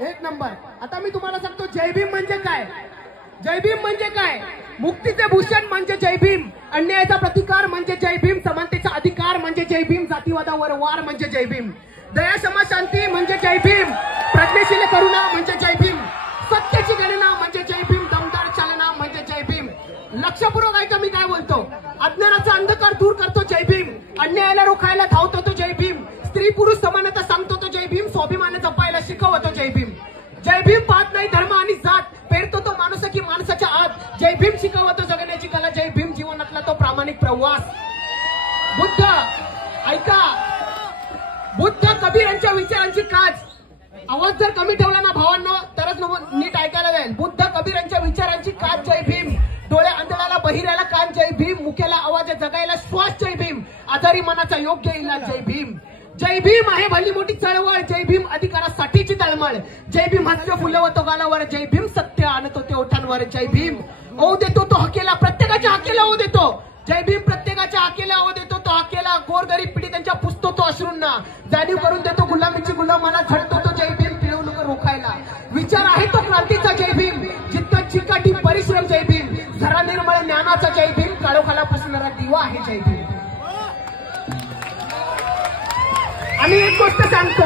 एक नंबर. आता मी तुम्हाला सांगतो जय भीम म्हणजे काय. जय भीम म्हणजे काय. मुक्तीचे भूषण म्हणजे जय भीम, अन्यायाचा प्रतिकार म्हणजे जय भीम, समानतेचा अधिकार म्हणजे जय भीम, जातीवादावर वार म्हणजे जय भीम, दया क्षमा शांती म्हणजे जय भीम, प्रज्ञाशील करुणा म्हणजे जय भीम, सत्याची गणना म्हणजे जय भीम, दमदार चालना म्हणजे जय भीम. लक्षपूर्वक ऐका मी काय बोलतो. अज्ञानाचा अंधकार दूर करतो जय भीम, अन्यायाला रोखायला धावतो तो जय भीम, स्त्री पुरुष समानता सांगतो तो जय भीम, स्वाभिमान जपायला शिकवतो जय भीम. जय भीम पाहत नाही धर्म आणि जात, पेरतो तो माणूस की माणसाच्या आत, जय भीम शिकवतो जगण्याची कला, जय भीम जीवनातला तो प्रामाणिक प्रवास. बुद्ध ऐका, बुद्ध कबीर यांच्या विचारांची काच. आवाज जर कमी ठेवला ना भावांनो तरच नीट ऐकायला जाईल. बुद्ध कबीर यांच्या विचारांची काच जय भीम, डोळे आंधळ्याला बहिऱ्याला कान जय भीम, मुख्याला आवाज जगायला श्वास जय भीम, आजारी मनाचा योग्य इलाज जय भीम. जय भीम आहे भली मोठी चळवळ, जय भीम अधिकारासाठीची तळमळ, जय भीम हास्य फुलवतो गालावर, जय भीम सत्य आणतो ते ओठांवर, जय भीम ओ देतो तो हकेला, प्रत्येकाच्या हकेला ओ देतो, जय भीम प्रत्येकाच्या हकेला ओ देतो तो हकेला, गोरगरीब पीडितांच्या पुसतो तो अश्रूंना, जाणीव करून देतो गुलामीची गुलामाला, झडतो तो जय भीम पिळवणूक रोखायला, विचार आहे तो क्रांतीचा जय भीम, जिद्द चिकाटी परिश्रम जय भीम, झरा निर्मळ ज्ञानाचा जय भीम, काळोखाला पुसणारा दिवा आहे जय भीम. आणि एक गोष्ट सांगतो,